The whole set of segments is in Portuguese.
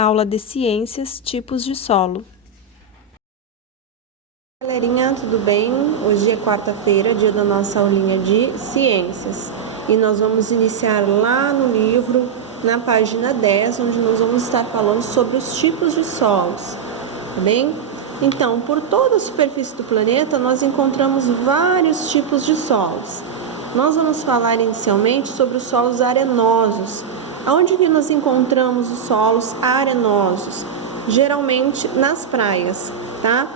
Aula de Ciências, Tipos de Solo. Galerinha, tudo bem? Hoje é quarta-feira, dia da nossa aulinha de Ciências. E nós vamos iniciar lá no livro, na página 10, onde nós vamos estar falando sobre os tipos de solos, tá bem? Então, por toda a superfície do planeta, nós encontramos vários tipos de solos. Nós vamos falar inicialmente sobre os solos arenosos. Onde que nós encontramos os solos arenosos? Geralmente nas praias, tá?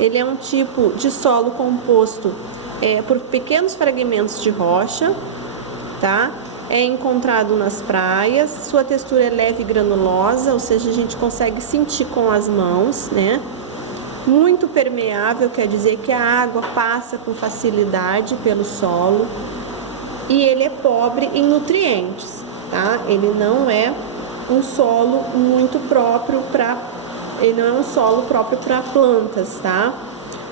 Ele é um tipo de solo composto por pequenos fragmentos de rocha, tá? É encontrado nas praias, sua textura é leve e granulosa, ou seja, a gente consegue sentir com as mãos, né? Muito permeável, quer dizer que a água passa com facilidade pelo solo, e ele é pobre em nutrientes. Tá? Ele não é um solo muito próprio ele não é um solo próprio para plantas, tá?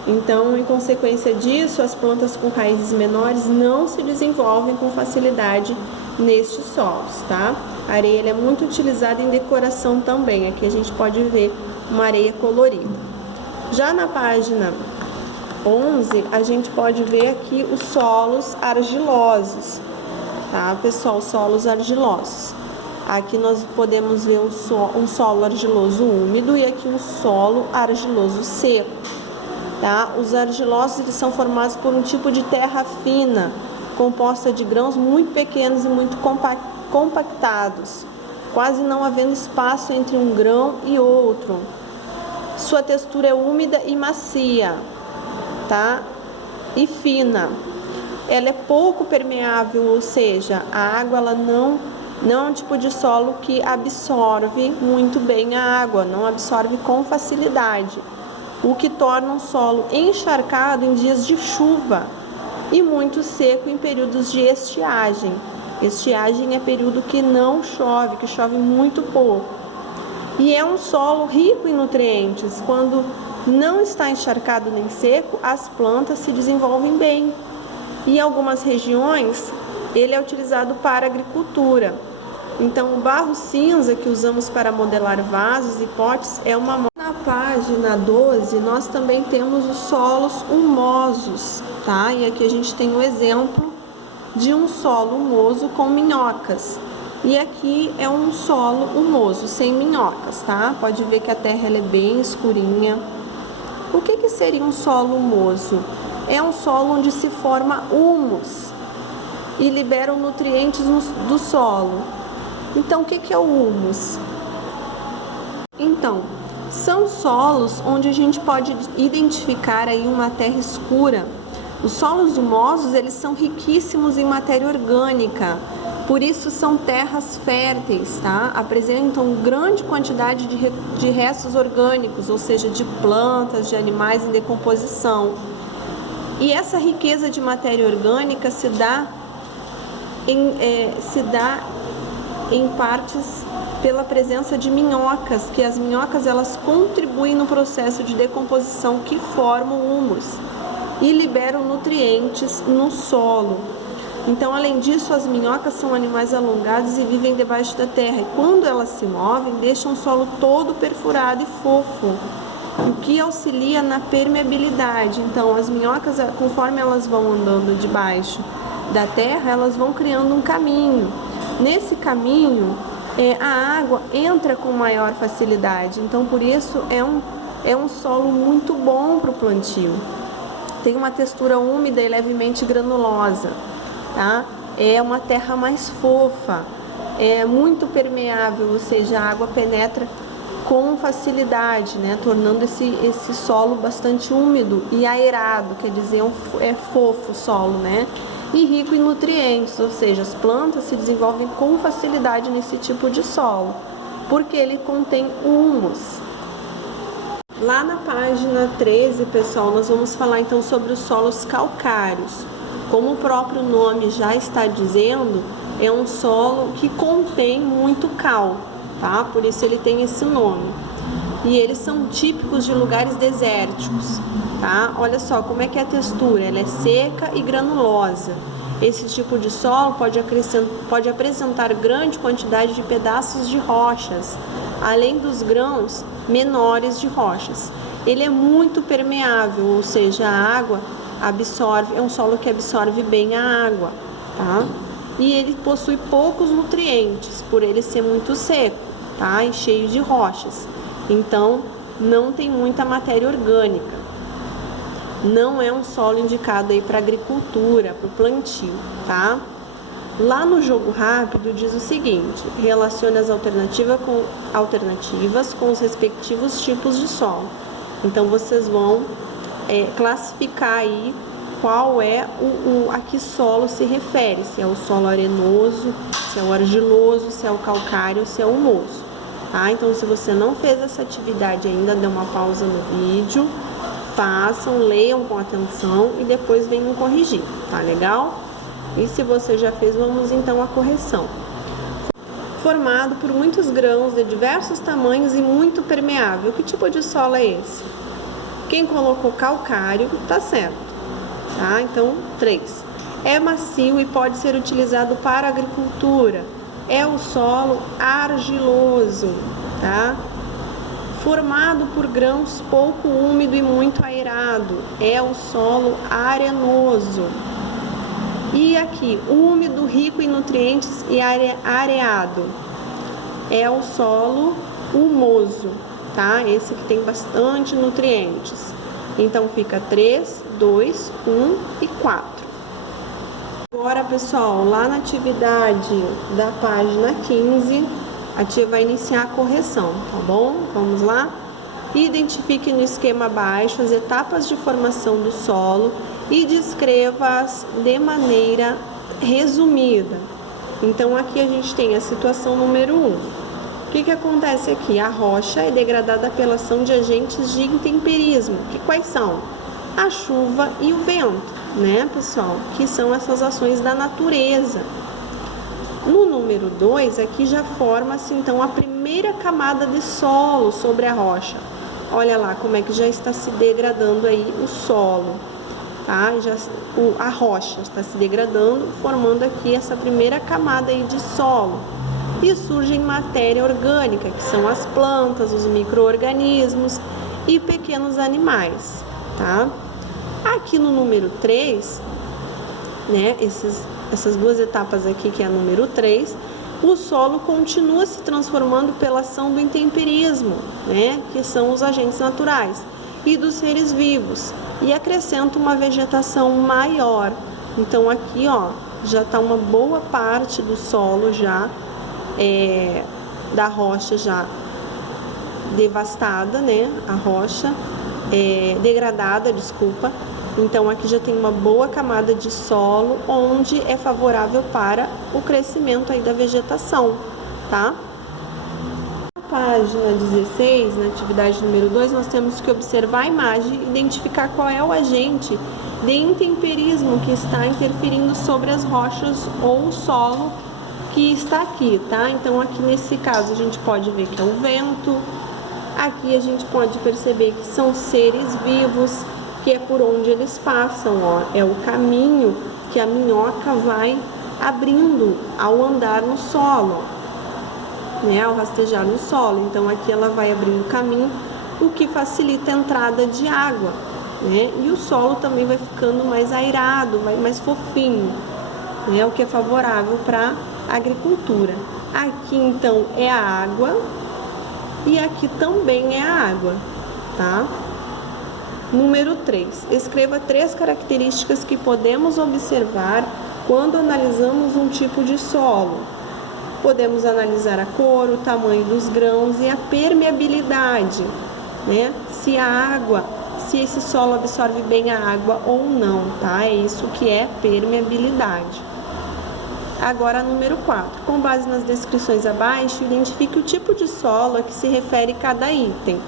Então, em consequência disso, as plantas com raízes menores não se desenvolvem com facilidade nestes solos, tá? A areia é muito utilizada em decoração também. Aqui a gente pode ver uma areia colorida. Já na página 11, a gente pode ver aqui os solos argilosos. Tá, pessoal, solos argilosos. Aqui nós podemos ver um solo argiloso úmido e aqui um solo argiloso seco. Tá? Os argilosos eles são formados por um tipo de terra fina, composta de grãos muito pequenos e muito compactados, quase não havendo espaço entre um grão e outro. Sua textura é úmida e macia, tá? E fina. Ela é pouco permeável, ou seja, a água ela não é um tipo de solo que absorve muito bem a água, não absorve com facilidade, o que torna um solo encharcado em dias de chuva e muito seco em períodos de estiagem. Estiagem é período que não chove, que chove muito pouco. E é um solo rico em nutrientes. Quando não está encharcado nem seco, as plantas se desenvolvem bem. E em algumas regiões, ele é utilizado para agricultura. Então, o barro cinza que usamos para modelar vasos e potes é uma... Na página 12, nós também temos os solos humosos, tá? E aqui a gente tem um exemplo de um solo humoso com minhocas. E aqui é um solo humoso, sem minhocas, tá? Pode ver que a terra ela é bem escurinha. O que seria um solo humoso? É um solo onde se forma humus e libera nutrientes do solo. Então, o que é o humus? Então, são solos onde a gente pode identificar aí uma terra escura. Os solos humosos, eles são riquíssimos em matéria orgânica, por isso são terras férteis, tá? Apresentam grande quantidade de restos orgânicos, ou seja, de plantas, de animais em decomposição. E essa riqueza de matéria orgânica se dá em partes pela presença de minhocas, que as minhocas elas contribuem no processo de decomposição que forma o humus e liberam nutrientes no solo. Então, além disso, as minhocas são animais alongados e vivem debaixo da terra. E quando elas se movem, deixam o solo todo perfurado e fofo, o que auxilia na permeabilidade. Então, as minhocas, conforme elas vão andando debaixo da terra, elas vão criando um caminho. Nesse caminho, a água entra com maior facilidade. Então, por isso, é um solo muito bom para o plantio. Tem uma textura úmida e levemente granulosa, tá? É uma terra mais fofa, é muito permeável, ou seja, a água penetra com facilidade, né, tornando esse solo bastante úmido e aerado, quer dizer, é fofo o solo, né, e rico em nutrientes, ou seja, as plantas se desenvolvem com facilidade nesse tipo de solo, porque ele contém humus. Lá na página 13, pessoal, nós vamos falar então sobre os solos calcários. Como o próprio nome já está dizendo, é um solo que contém muito cal, tá? Por isso ele tem esse nome. E eles são típicos de lugares desérticos, tá? Olha só como é que é a textura, ela é seca e granulosa. Esse tipo de solo pode apresentar grande quantidade de pedaços de rochas, além dos grãos menores de rochas. Ele é muito permeável, ou seja, a água absorve, é um solo que absorve bem a água, tá? E ele possui poucos nutrientes, por ele ser muito seco, tá? E cheio de rochas. Então, não tem muita matéria orgânica. Não é um solo indicado aí para agricultura, para o plantio, tá? Lá no jogo rápido diz o seguinte: relacione as alternativas com os respectivos tipos de solo. Então vocês vão classificar aí qual é a que solo se refere, se é o solo arenoso, se é o argiloso, se é o calcário, se é o humoso, tá? Então, se você não fez essa atividade ainda, dê uma pausa no vídeo, façam, leiam com atenção e depois venham corrigir, tá legal? E se você já fez, vamos então à correção. Formado por muitos grãos de diversos tamanhos e muito permeável. Que tipo de solo é esse? Quem colocou calcário, tá certo, tá? Então, 3. É macio e pode ser utilizado para agricultura. É o solo argiloso, tá? Formado por grãos pouco úmido e muito aerado. É o solo arenoso. E aqui, úmido, rico em nutrientes e areado. É o solo humoso, tá? Esse que tem bastante nutrientes. Então, fica 3, 2, 1 e 4. Agora, pessoal, lá na atividade da página 15, a tia vai iniciar a correção, tá bom? Vamos lá? Identifique no esquema abaixo as etapas de formação do solo e descreva-as de maneira resumida. Então, aqui a gente tem a situação número 1. O que acontece aqui? A rocha é degradada pela ação de agentes de intemperismo. Quais são? A chuva e o vento, né, pessoal? Que são essas ações da natureza. No número 2, aqui já forma-se, então, a primeira camada de solo sobre a rocha. Olha lá como é que já está se degradando aí o solo, tá? A rocha está se degradando, formando aqui essa primeira camada aí de solo. E surge matéria orgânica, que são as plantas, os micro-organismos e pequenos animais, tá? Aqui no número 3, né, essas duas etapas aqui, que é a número 3, o solo continua se transformando pela ação do intemperismo, né, que são os agentes naturais, e dos seres vivos, e acrescenta uma vegetação maior. Então aqui, ó, já está uma boa parte do solo já, da rocha já devastada, né, a rocha degradada, desculpa. Então aqui já tem uma boa camada de solo, onde é favorável para o crescimento aí da vegetação, tá? Na página 16, na atividade número 2, nós temos que observar a imagem e identificar qual é o agente de intemperismo que está interferindo sobre as rochas ou o solo que está aqui, tá? Então aqui nesse caso a gente pode ver que é o vento. Aqui a gente pode perceber que são seres vivos, que é por onde eles passam, ó. É o caminho que a minhoca vai abrindo ao andar no solo, né? Ao rastejar no solo. Então aqui ela vai abrindo o caminho, o que facilita a entrada de água, né? E o solo também vai ficando mais aerado, mais fofinho, né? O que é favorável para a agricultura. Aqui então é a água e aqui também é a água, tá? Número 3. Escreva 3 características que podemos observar quando analisamos um tipo de solo. Podemos analisar a cor, o tamanho dos grãos e a permeabilidade, né? Se esse solo absorve bem a água ou não, tá? É isso que é permeabilidade. Agora, número 4. Com base nas descrições abaixo, identifique o tipo de solo a que se refere cada item.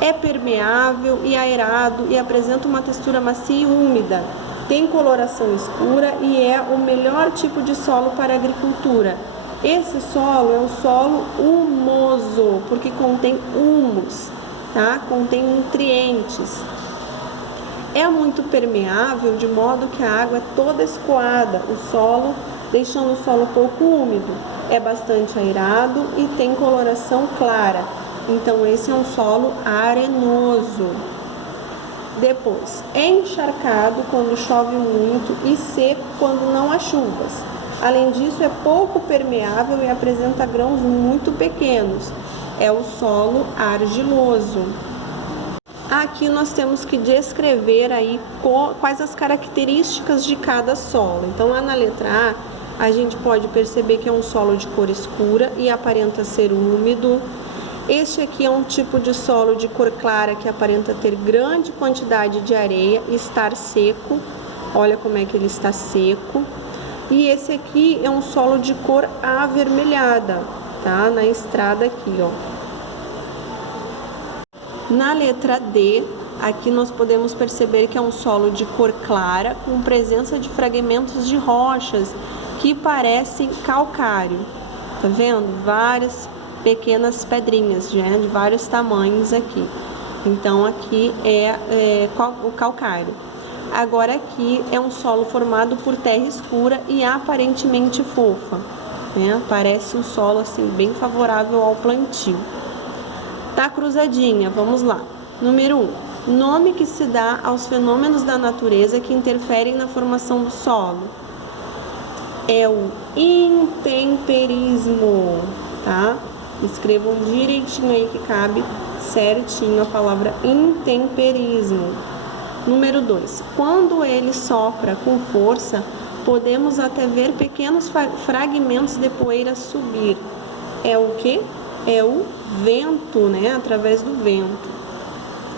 É permeável e aerado e apresenta uma textura macia e úmida. Tem coloração escura e é o melhor tipo de solo para a agricultura. Esse solo é o solo humoso, porque contém humus, tá? Contém nutrientes. É muito permeável, de modo que a água é toda escoada, deixando o solo pouco úmido. é bastante airado e tem coloração clara. Então, esse é um solo arenoso. Depois, é encharcado quando chove muito e seco quando não há chuvas. Além disso, é pouco permeável e apresenta grãos muito pequenos. É o solo argiloso. Aqui nós temos que descrever aí quais as características de cada solo. Então, lá na letra A gente pode perceber que é um solo de cor escura e aparenta ser úmido. Este aqui é um tipo de solo de cor clara que aparenta ter grande quantidade de areia e estar seco. Olha como é que ele está seco. E esse aqui é um solo de cor avermelhada, tá? Na estrada aqui, ó. Na letra D, aqui nós podemos perceber que é um solo de cor clara, com presença de fragmentos de rochas que parecem calcário. Tá vendo? Várias pequenas pedrinhas, né, de vários tamanhos aqui. Então, aqui é o calcário. Agora, aqui é um solo formado por terra escura e aparentemente fofa, né? Parece um solo assim bem favorável ao plantio. Tá cruzadinha, vamos lá. Número 1. Nome que se dá aos fenômenos da natureza que interferem na formação do solo. É o intemperismo, tá? Escrevam direitinho aí que cabe certinho a palavra intemperismo. Número 2. Quando ele sopra com força, podemos até ver pequenos fragmentos de poeira subir. É o que? É o vento, né? Através do vento.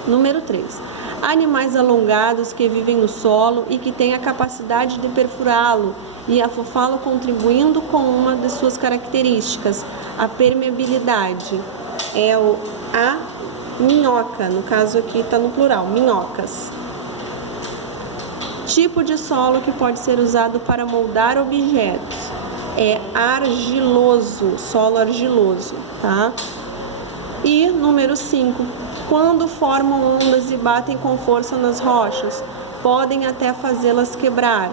Número 3. Animais alongados que vivem no solo e que têm a capacidade de perfurá-lo e afofá-lo, contribuindo com uma de suas características, a permeabilidade. É a minhoca, no caso aqui está no plural, minhocas. Tipo de solo que pode ser usado para moldar objetos. É argiloso, solo argiloso, tá? E número 5, quando formam ondas e batem com força nas rochas, podem até fazê-las quebrar.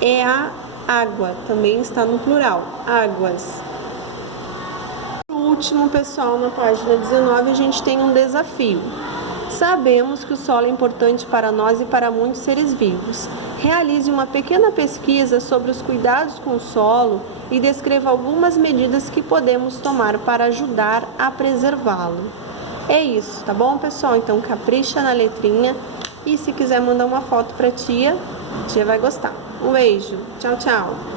É a água, também está no plural, águas. Por último, pessoal, na página 19, a gente tem um desafio. Sabemos que o solo é importante para nós e para muitos seres vivos. Realize uma pequena pesquisa sobre os cuidados com o solo e descreva algumas medidas que podemos tomar para ajudar a preservá-lo. É isso, tá bom, pessoal? Então, capricha na letrinha e se quiser mandar uma foto para tia vai gostar. Um beijo. Tchau, tchau.